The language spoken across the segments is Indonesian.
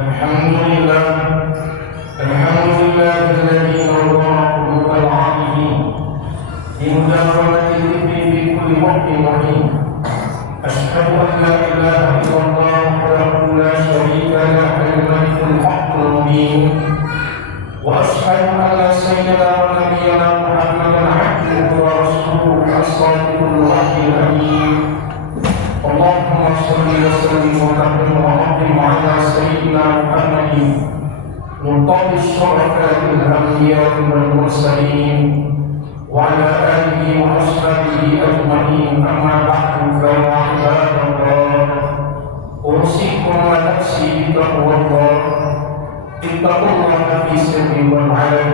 الحمد لله الذي نور قلوب العالمين بمجرد الذكر في كل وقت وحين. أشهد أن لا إله إلا الله وحده لا شريك له الملك الحق المبين، وأشهد أن سيدنا ونبينا محمدا عبده ورسوله الصادق الوعد الأمين. اللهم صل وسلم وبارك وأنعم على سيدنا محمد منطق الشرفاء الأنبياء والمرسلين وعلى آله وأصحابه أجمعين. أما بعد فيا عباد الله، أوصيكم ونفسي بتقوى الله. اتقوا الله في سر والعلن،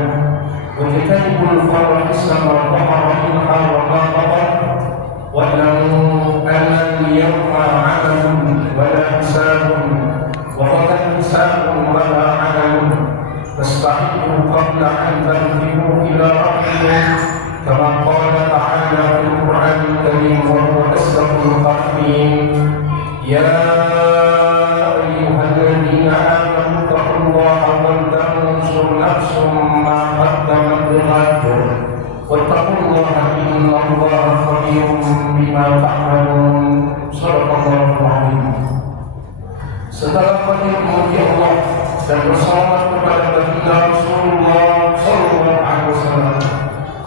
واجتنبوا الفواحش ما ظهر منها وما بطن، واعلموا أن اليوم عمل ولا حساب، وغدا حساب ولا عمل. فاستعدوا قبل أن تنفذوا إلى ربكم، كما قال تعالى في القرآن الكريم وهو أصدق القائلين: يا أيها الذين آمنوا اتقوا الله ولتنظر نفس ما قدمت لغد واتقوا الله إن الله خبير بما تعملون. صدق الله العظيم. Setelah memuji Allah dan bersalawat kepada baginda Rasulullah sallallahu alaihi wasallam,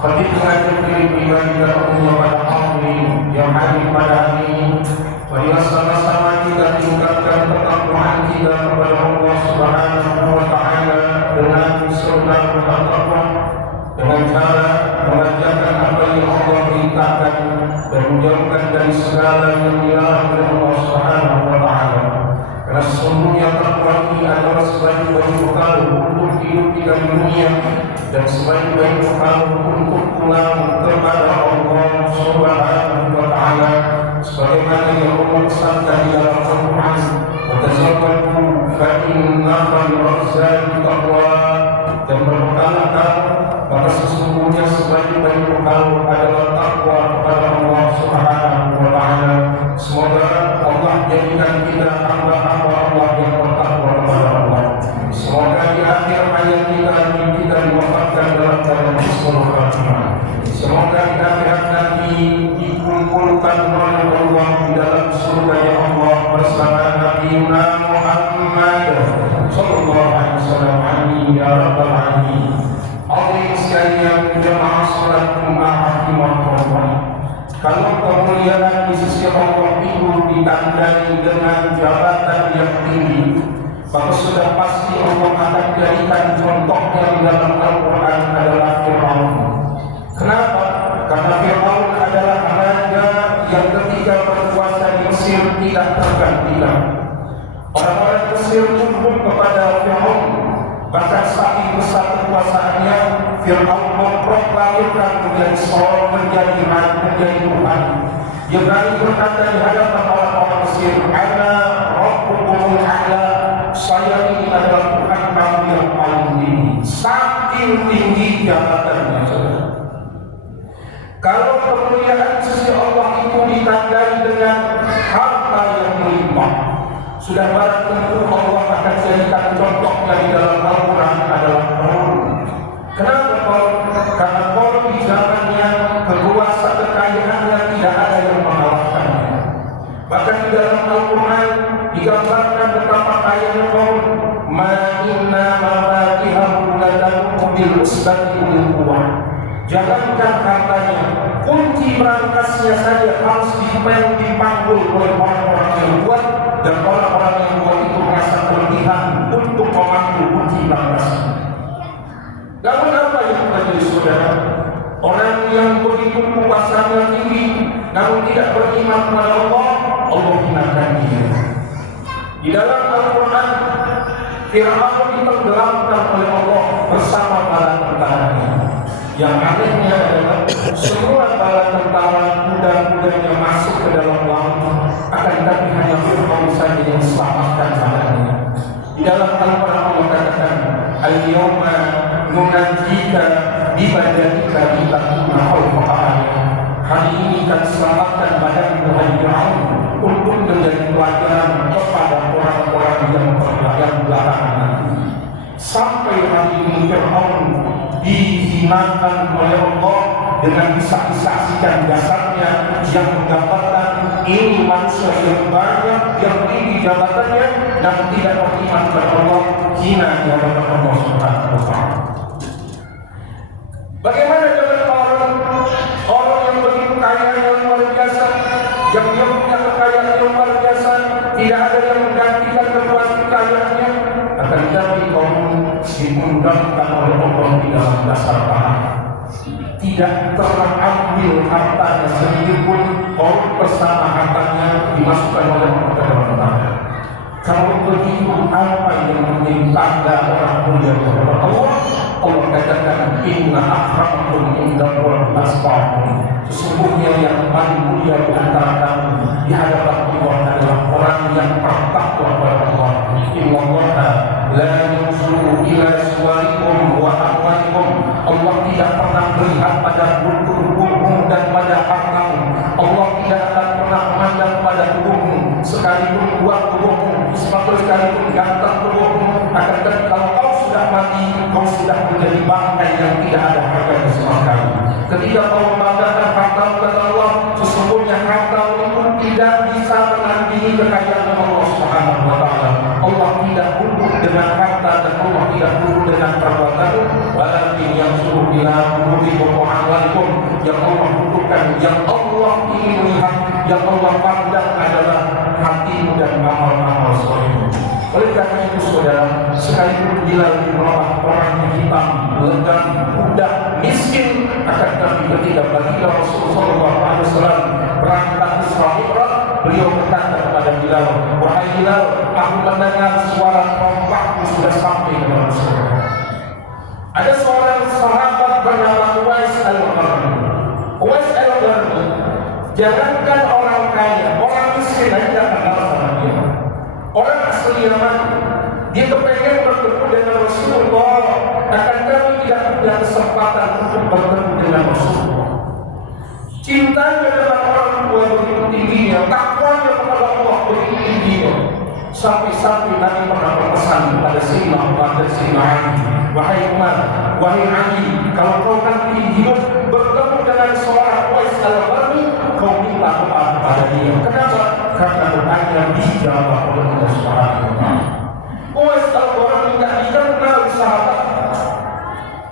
khatib mengajar pribadi dan Allah pada hadirin yang hadir pada hari ini, marilah sama-sama kita tingkatkan ketakwaan kita kepada Allah Subhanahu wa taala dengan sunnah bertakwa, dengan cara mengerjakan apa yang Allah perintahkan dan menjauhkan dari segala yang dilarang oleh Allah Subhanahu wa taala. Karena sesungguhnya takwa ini adalah sebaik-baik bekal untuk hidup di dunia dan sebaik-baik bekal untuk pulang kepada Allah Subhanahu wa taala, sebagaimana yang Allah pesankan di dalam Al-Qur'an: "Wa tazawwadu fa inna khairaz zadi taqwa." Dan berbekalah, maka sesungguhnya sebaik-baik bekal adalah takwa kepada Allah Subhanahu wa taala. Semoga Allah jadikan kita hamba-hamba Allah yang bertakwa kepada Allah. Semoga di akhir hayat kita diwafatkan dalam keadaan husnul khatimah. Semoga di akhirat nanti dikumpulkan oleh Allah di dalam surga Allah bersama Nabi Muhammad sallallahu alaihi wasallam. Amin ya rabbal alamin. Hadirin sekalian, jemaah salat Jumat rahimahullah. Kalau kemuliaan di sisi Allah itu ditandai dengan jabatan yang tinggi, maka sudah pasti Allah akan jadikan contohnya di dalam Al-Quran adalah Fir'aun. Kenapa? Karena Fir'aun adalah raja yang ketika berkuasa di Mesir tidak tergantikan. Orang-orang Mesir tunduk kepada Fir'aun. Bahkan saking besar kekuasaannya, Fir'aun memproklamirkan menjadi seorang menjadi raja, menjadi Tuhan. Dia berani berkata di hadapan orang-orang Mesir, "Ana Rabbukumul A'la." Saya ini adalah Tuhan kamu yang paling tinggi. Saking tinggi jabatannya. Kalau kemuliaan sisi Allah itu ditandai dengan harta yang melimpah, sudah barang tentu Allah akan jadikan contohnya di dalam Al-Quran adalah Qarun. Kenapa Qarun? Karena Qarun di zamannya berkuasa kekayaannya tidak ada yang mengalahkannya. Bahkan di dalam Al-Quran digambarkan betapa kayanya Qarun. Ma inna mafatihahu latanu bil usbati bil quwwah. Jangankan hartanya, kunci berangkasnya saja harus dipanggul oleh orang-orang yang kuat, dan orang-orang yang kuat itu merasa kelebihan untuk memanggul kunci berangkasnya. Namun apa yang terjadi saudara? Orang yang begitu kuasanya tinggi namun tidak beriman kepada Allah, Allah hinakan dia. Di dalam Al-Quran, Fir'aun ditenggelamkan oleh Allah bersama bala tentaranya. Yang anehnya adalah semua bala tentara kuda-kudanya masuk ke dalam laut, akan tetapi hanya Fir'aun saja yang selamatkan badannya. Di dalam Al-Quran Allah katakan, "Al-yawma nunajjika bibadanika litakuna khalfaqa ayat." Hari ini kan selamatkan badan Fir'aun untuk menjadi pelajaran kepada orang-orang yang berlaku belakang dimakan oleh Allah dengan disaksikan jasadnya yang menggambarkan ini manusia yang banyak, yang tinggi jabatannya dan tidak beriman kepada Allah, hina di hadapan Allah Subhanahu wa Ta'ala. Bagaimana dengan orang yang begitu kaya yang luar biasa, yang dia punya kekayaan yang luar biasa, tidak ada yang menggantikan kekayaannya, akan tetapi kaum diundangkan oleh Allah di dalam dasar tanah, tidak terambil hartanya sedikit pun, kaum bersama hartanya dimasukkan oleh Allah ke dalam tanah. Kalau begitu, apa yang menjadi tanda orang mulia kepada Allah? Allah katakan, inna akramakum indallahi atqakum. Sesungguhnya yang paling mulia di antara kamu di hadapan Allah adalah orang yang bertakwa kepada Allah. Innallaha la yanzuru ila suwarikum wa amwalikum. Allah tidak pernah melihat pada tubuhmu dan pada hartamu. Allah tidak akan pernah memandang pada tubuhmu, sekalipun uang tubuhmu, sekalipun ganteng tubuhmu. Akan tetapi kalau kau sudah mati, kau sudah menjadi bangkai yang tidak ada harganya sama sekali. Ketika kau membanggakan harta kepada Allah, sesungguhnya harta itu tidak bisa menandingi kekayaan Allah Subhanahu wa Ta'ala. Allah tidak butuh dengan harta dan Allah tidak butuh dengan perbuatan. Walakin yang suruh ila qulubikum wa amwalikum, yang Allah butuhkan, yang Allah ingin lihat, yang Allah pandang adalah hatimu dan amal-amal solehmu. Oleh karena itu saudara, sekalipun bila di bawah orang yang hitam, lengan, budak, miskin, akan tetapi ketika baginda Rasulullah SAW berangkat Isra Mi'raj, beliau berkata kepada Bilal, wahai Bilal, aku mendengar suara trompetmu sudah sampai kepada Rasulullah. Ada seorang sahabat bernama Uwais al-Qarni. Uwais al-Qarni, jangankan orang kaya, orang miskin aja kenal sama dia. Orang asli Yaman, dia kepengen bertemu dengan Rasulullah, akan tetapi tidak punya kesempatan untuk bertemu dengan Rasulullah. Cintanya dengan orang tua begitu tingginya, takwanya kepada Allah begitu tingginya, sampai-sampai Nabi pernah berpesan kepada Sayyidina Umar dan Sayyidina Ali, wahai Umar, wahai Ali, kalau kau nanti hidup bertemu dengan seorang Uwais al-Qarni, kau minta doa kepada dia. Kenapa? Karena doanya dijawab oleh Allah Subhanahu wa Ta'ala. Uwais al-Qarni tidak dikenal sahabat,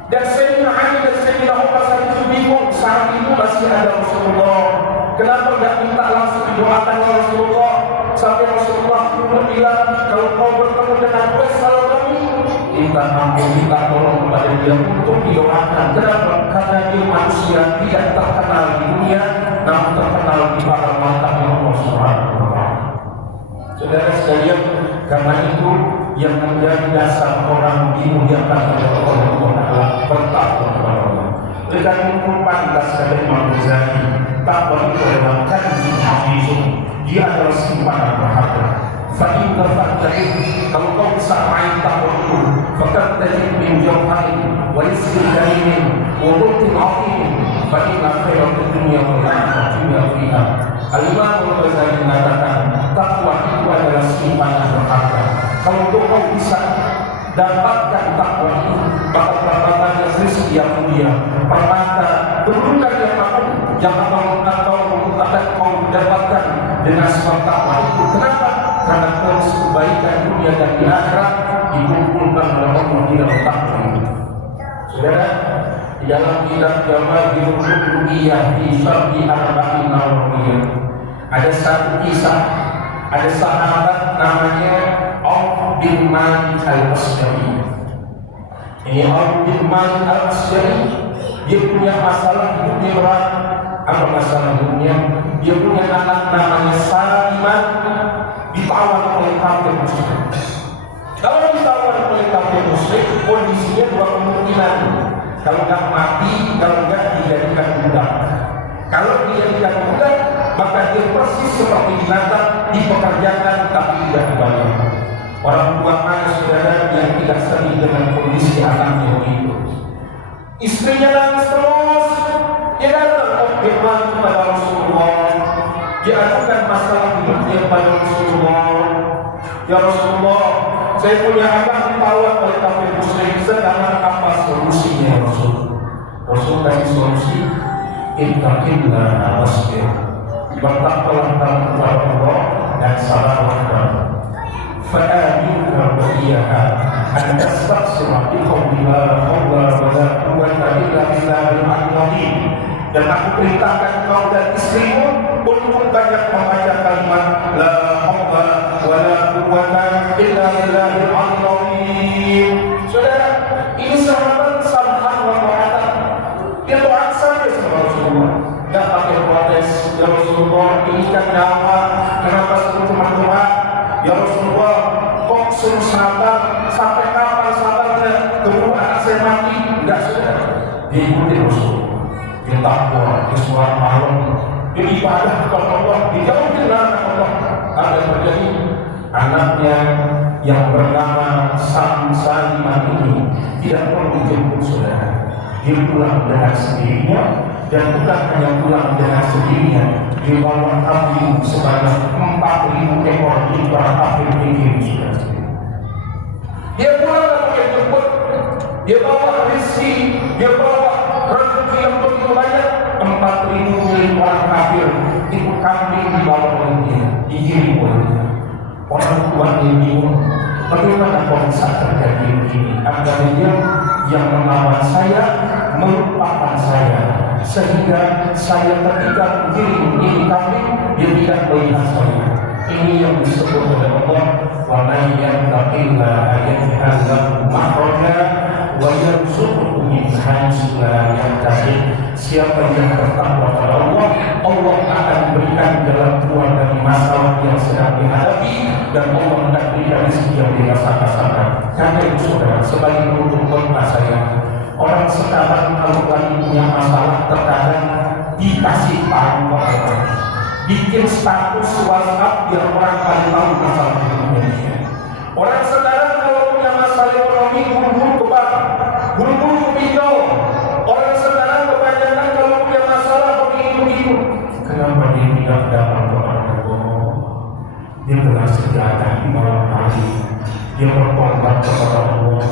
dan Sayyidina Ali dan Sayyidina Umar saat itu bingung, saat itu masih ada Rasulullah. Kenapa tidak minta langsung didoakan oleh Rasulullah? Sampai Rasulullah bilang, kalau kau bertemu dengan Uwais al-Qarni, minta ampun, minta tolong kepada dia untuk didoakan. Kenapa? Karena dia manusia tidak terkenal di dunia, namun terkenal di para mata Allah Subhanahu wa Ta'ala. Saudara sekalian, karena itu yang menjadi dasar orang dimuliakan oleh Allah adalah bertakwa kepada Allah. Dengan itu pantas kata Imam Ghazali, takwa itu adalah kanzun azizun, dia adalah simpanan berharga. Fa'in tafa'tahid, kalau kau bisa main takwa itu, fakat tajid min jawhain wa isri karimin wa mulkin afimin, fa'inna khairat dunia wa dunia fiha. Al-Imam Al-Ghazali mengatakan, takwa itu adalah simpanan berharga. Kalau kau bisa dapatkan takwa itu, maka perbuatannya rezeki yang mulia, permata kedudukan yang agung yang akan kau dapatkan dengan sebab takwa itu. Kenapa? Karena kebaikan dunia dan di akhirat dikumpulkan oleh Allah di dalam takwa itu. Saudara, di dalam kitab Jawahirul Uluhiyah di Syarhi Arba'in Nawawiyah ada satu kisah, ada sahabat namanya Auf bin Malik al-Asy'ari. Ini Auf bin Malik al-Asy'ari, dia punya masalah hidupnya berat. Apa masalah hidupnya? Dia punya anak namanya Salimah, ditawan oleh kafir musyrik. Kalau ditawan oleh kafir musyrik, kondisinya dua kemungkinan. Kalau nggak mati, kalau nggak dijadikan budak. Kalau dijadikan budak, maka dia persis seperti binatang, dipekerjakan tapi tidak dibayar. Orang tua mana saudara yang tidak sedih dengan kondisi anaknya begitu. Istrinya nangis terus. Dia datang kepada Rasulullah. Dia ajukan masalah hidupnya kepada Rasulullah. Ya Rasulullah, saya punya anak ditawan oleh kafir musyrik, sedangkan apa solusinya ya Rasul? Rasul kasih solusi, ittaqillah wasbir. Bertakwalah kepada Allah dan sabarlah kamu. Fa'aminka wa iyyaha an tastaghfira bi qawli la hawla wa la quwwata illa billahil azim. Dan aku perintahkan kau dan istrimu untuk banyak membaca kalimat la hawla wa la quwwata illa billahil azim. Saudara, ini sahabat samhan wa ta'ala. Dia doa saja sama Rasulullah. Gak pakai protes. Ya Rasulullah, ini kan nyawa. Kenapa suruh cuma doa? Ya Rasulullah, kok suruh sabar? Sampai kapan sabarnya? Tunggu anak saya mati? Enggak, sudah. Diikuti Rasul. Dia takwa, dia sholat malam, dia ibadah kepada Allah, dijauhi larangan Allah. Ada terjadi anaknya yang bernama Salimah ini tidak perlu dijemput saudara. Dia pulang dengan sendirinya, dan bukan hanya pulang dengan sendirinya, dia bawa kambing sebanyak 4.000 ekor di kafir pinggir saudara. Dia pulang dan pakai jemput, dia bawa rezeki, dia bawa rezeki yang begitu banyak. 4.000 milik orang kafir itu kambing dibawa oleh dia, digiring oleh dia. Orang tua dia bingung, bagaimana kok bisa terjadi begini? Agar dia yang melawan saya, melupakan saya, sehingga saya ketika digiring ini kambing, dia tidak melihat saya. Ini yang disebut oleh Allah, wa man yattaqillaha yaj'al lahu makhraja wa yarzuqhu min haitsu la yahtasib. Siapa yang bertakwa kepada Allah, Allah akan berikan jalan keluar dari masalah yang sedang dihadapi, dan Allah akan berikan rezeki yang dirasa-rasakan. Karena itu saudara, sebagai penutup khotbah saya, orang sekarang kalau lagi punya masalah terkadang dikasih tahu orang, bikin status WhatsApp biar orang paling tahu masalah hidupnya dia. Orang sekarang kalau punya masalah ekonomi, buru-buru ke bank, buru-buru ke pinjol. Orang sekarang kebanyakan kalau punya masalah begitu-begitu. Kenapa dia tidak datang kepada Allah? Dia telah sejahtera di malam hari. Dia bertobat kepada Allah.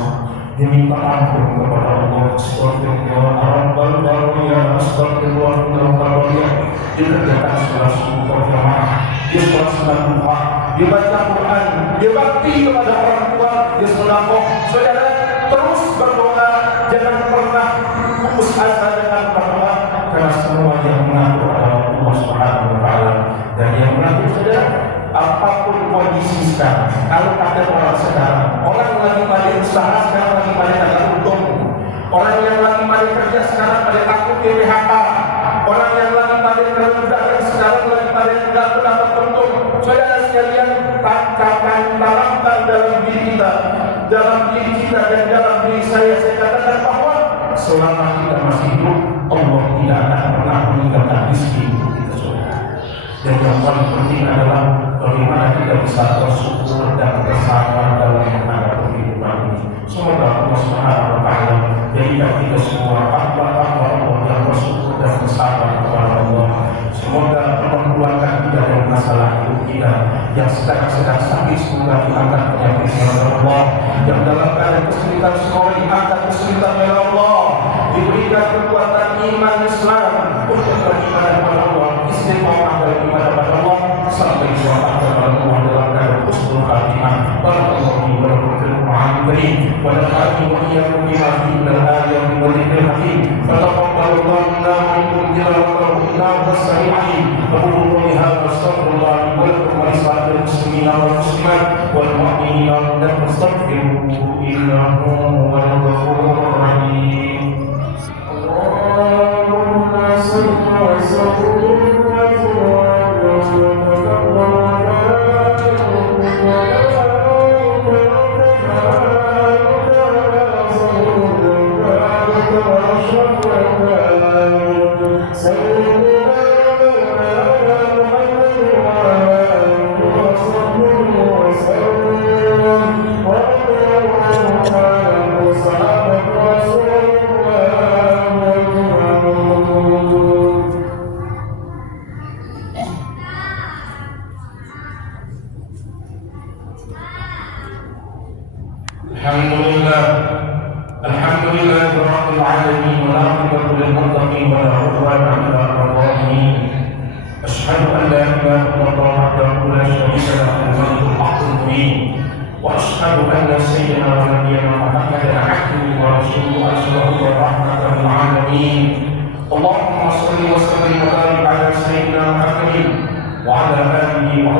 Dia minta ampun kepada Allah. Astagfirullah, Rabbal Bariyah, Astagfirullah, Rabbal Bariyah. Dia kerjakan sholat subuh berjamaah, dia sholat sunat duha, dia baca Quran, dia bakti kepada orang tua, dia sedekah. Saudara, terus berdoa, jangan pernah putus asa dengan berdoa, karena semua yang mengatur adalah Allah Subhanahu wa Ta'ala. Dan yang mengatur saudara, apapun kondisi sekarang, kalau kata orang sekarang, orang lagi pada usaha sekarang lagi pada kata untung, orang yang lagi pada kerja sekarang pada takut PHK, orang yang lagi pada kerja sekarang lagi pada tidak mendapat untung. Saudara sekalian, tanamkan dalam diri kita, dan dalam diri saya katakan bahwa selama kita masih hidup, Allah tidak akan pernah meninggalkan rezeki untuk kita, saudara. Dan yang paling penting adalah bagaimana kita bisa bersyukur dan bersabar dalam menghadapi kehidupan ini. Semoga Allah Subhanahu wa Ta'ala jadikan kita semua hamba-hamba Allah yang bersyukur dan bersabar kepada Allah. Semoga Allah keluarkan kita dari masalah hidup kita yang sedang sakit, semoga diangkat penyakitnya oleh Allah. Yang dalam keadaan kesulitan, semoga diangkat kesulitannya oleh Allah. Diberikan kekuatan iman Islam untuk beribadah kepada Allah, istiqomah dalam ibadah kepada Allah sampai wafat kepada Allah dalam keadaan husnul khatimah. Barakallahu fi wa lakum fil Qur'anil Karim wa nafa'ani wa iyyakum bima fihi minal ayati wa dzikril hakim. Fataqabbalallahu minna wa minkum tilawatahu innahu was-sami'ul 'alim. Aqulu qawli hadza astaghfirullah li wa lakum wa lisa'iril muslimina wal muslimat wal mu'minina fastaghfiruhu innahu huwal ghafurur rahim. Allahumma salli wa sallim Alhamdulillah Rabbil Alamin wa la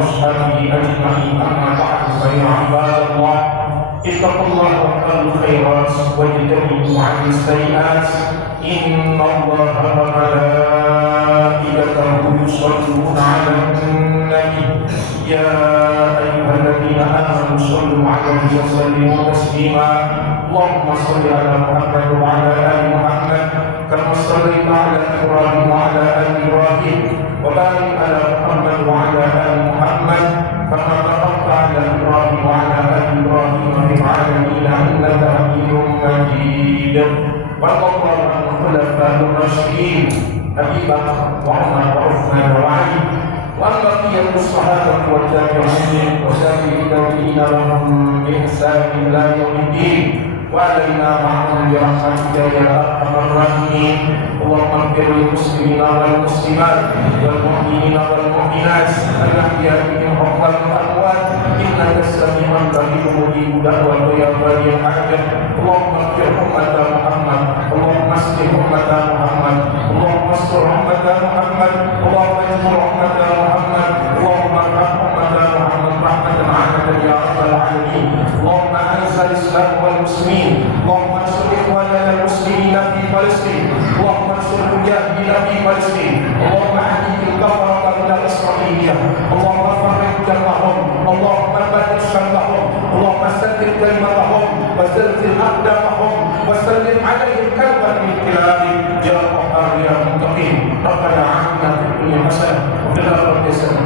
وأصحابه أجمعين. أما بعد فيا عباد الله اتقوا الله وافعلوا الخيرات واجتنبوا عن السيئات إن الله وملائكته يصلون على النبي يا أيها الذين آمنوا صلوا عليه وسلموا تسليما. اللهم صل على محمد وعلى آل محمد كما صليت على إبراهيم وعلى آل إبراهيم وبارك على محمد وعلى آل محمد كما باركت على إبراهيم وعلى آل إبراهيم في العالمين إنك حميد مجيد. وارض الله عن الخلفاء الراشدين أبي بكر وعمر وعثمان وعلي وعن بقية الصحابة والتابعين وسائر التابعين لهم بإحسان إلى يوم الدين وعلينا معهم برحمتك يا أرحم الراحمين. اللهم اغفر للمسلمين والمسلمات والمؤمنين والمؤمنات الأحياء منهم والأموات إنك سميع قريب مجيب دعوة يا ولي الحاجة. اللهم اغفر أمة محمد، اللهم اصلح أمة محمد، اللهم استر أمة محمد، اللهم اجبر أمة محمد، اللهم ارحم أمة محمد رحمة عامة يا رب العالمين. اللهم أعز الإسلام والمسلمين، اللهم انصر إخواننا المسلمين في فلسطين، اللهم انصر المجاهدين في فلسطين، اللهم أهلك الكفرة من الإسرائيلية، اللهم فرق جمعهم، اللهم بارك شملهم، اللهم سدد كلمتهم وزلزل أقدامهم وسلم عليهم كلبا من كلابك يا قهار يا منتقم. ربنا آتنا في الدنيا حسنة وفي الآخرة حسنة